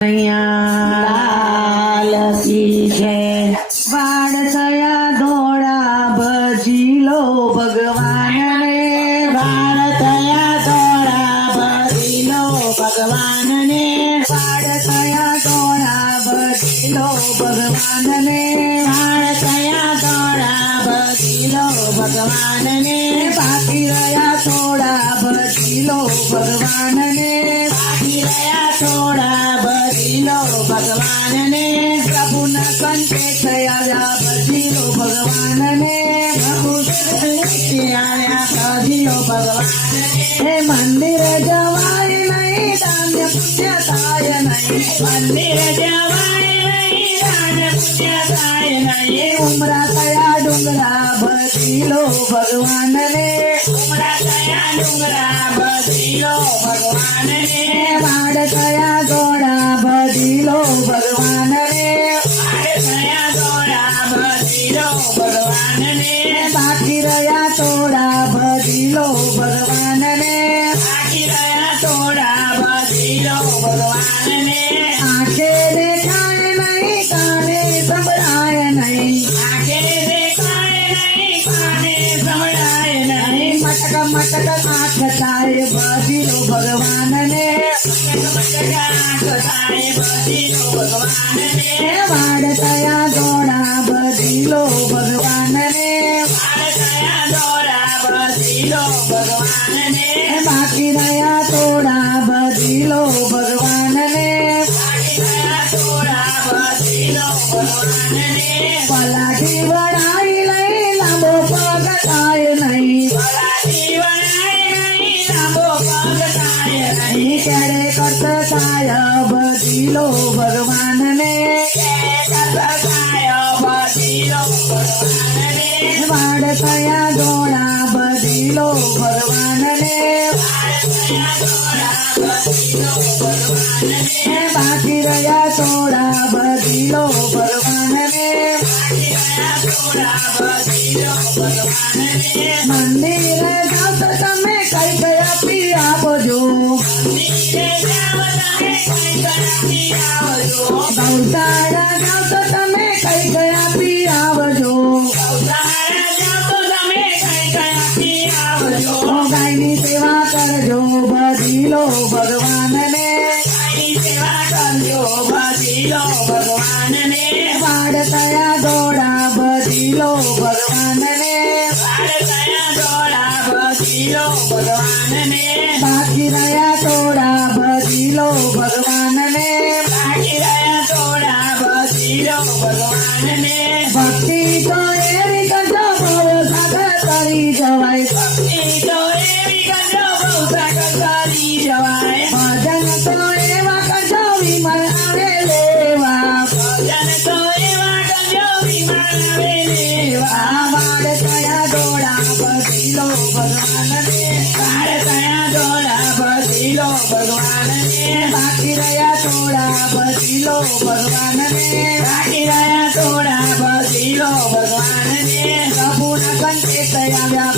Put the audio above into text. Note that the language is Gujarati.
લાલ કી છે વાડ થયા ધોળા ભજી લો ભગવાન ને વાડ થયા ધોળા ભજી લો ભગવાન ને વાડ થયા ધોળા ભજી લો ભગવાન ને વાડ થયા ધોળા ભજી લો ભગવાન ને બાકી રહ્યા થોડા ભજી લો ભગવાન ને બાકી રહ્યા થોડા ભગવાન ને પ્રભુના કંઠે થયા ભજી લો ભગવાન ને પ્રભુ આવ્યા ભજી લો ભગવાન ને મંદિર જવાય નહીં દાન્ય પુણ્ય થાય નહીં મંદિર જવાય નહીં દાન્ય પુણ્ય થાય નહીં ઉમરા થયા ડુંગરા ભજી લો ભગવાન ને ઉમરા થયા ડુંગરા ભજી લો ભગવાન ને વાડ થયા ગોળા ભજી લો ભગવાન ને વાડ થયા ગોળા ભજી લો ભગવાન ને બાકી રહ્યા થોડા ભજી લો ભગવાન ને બાકી રહ્યા થોડા ભજી લો ભગવાન ને આંખે દેખાય નહીં કાને સંભળાય નહીં આંખે દેખાય નહીં કાને સંભળાય નહીં મટક મટક આંખ થાય ભજી લો ભગવાન ને વાડ થયા દોડા ભજી લો ભગવાન ને વાડ થયા દોડા ભજી લો ભગવાન ને બાકી રહ્યા થોડા ભજી લો ભગવાન ને બાકી રહ્યા થોડા ભજી લો ભગવાન ને પલાઠી વળાઈ લઈ લાંબો પગ થાય નહીં પલાઠી વળાઈ લઈ લાંબો પગ થાય નહીં ક્યારે કરત થાય ભજી લો ભગવાન ને વાડ થયા દોડા ભજી લો ભગવાન ને બાકી રહ્યા થોડા ભજી લો ભગવાન ને મંદિર જાવ તો તમે કઈ ગયા પી આપજો ગૌશાળા જાવ તો તમે કઈ ગયા પી આવજો ગાયની સેવા કરજો ભજી લો ભગવાન ને ભગવાન ને વાડ થયા દોડા ભજી લો ભગવાન ને ભગવાન ને બાકી રહ્યા થોડા ભજી લો ભગવાન ને બાકી રહ્યા થોડા ભજી લો ભગવાન ને ભક્તિ તો એવી કરજો બહુ સાગર કરી જવાય ભક્તિ તો એવી કરજો બહુ સાગર કરી જવાય ભજન તો એવા કરજો વિમલ આવે લેવા ભજન તો એવા કરજો વિમલ આવે લેવા વાડ થયા દોડા ભજી લો ભગવાન ને વાડ થયા દોડા ભજી લો ભગવાન ને બાકી રહ્યા થોડા ભજી લો ભગવાન ને બાકી રહ્યા થોડા ભજી લો ભગવાન ને પ્રભુના કંઠે થયા